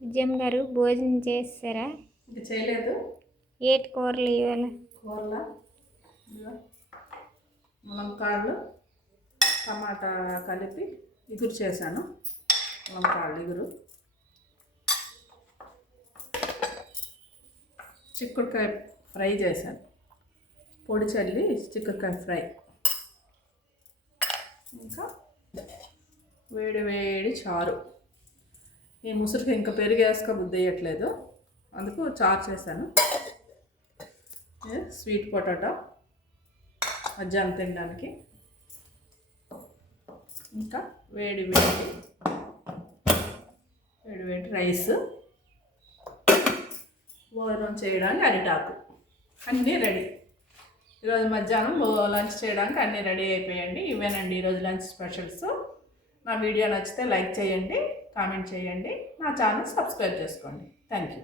విజయం గారు భోజనం చేస్తారా? ఇంకా చేయలేదు. ఏటి కూరలు ఇవాళ? కూరల ములంకాయలు టమాటా కలిపి ఇగురు చేశాను. ములంకాయలు ఇగురు, చిక్కుడుకాయ ఫ్రై చేశాను. పొడి చల్లి చిక్కుడుకాయ ఫ్రై, ఇంకా వేడి వేడి చారు. ఈ ముసురుకి ఇంకా పెరుగు వేసుక బుద్ధి వేయట్లేదు, అందుకు చారు చేశాను. స్వీట్ పొటాటో మధ్యాహ్నం తినడానికి. ఇంకా వేడి వేడి వేడి వేడి రైస్, భోజనం చేయడానికి అరిటాకు, అన్నీ రెడీ. ఈరోజు మధ్యాహ్నం లంచ్ చేయడానికి అన్నీ రెడీ అయిపోయండి. ఇవేనండి ఈరోజు లంచ్ స్పెషల్స్. నా వీడియో నచ్చితే లైక్ చేయండి, కామెంట్ చేయండి, నా ఛానల్ సబ్స్క్రైబ్ చేసుకోండి. Thank you.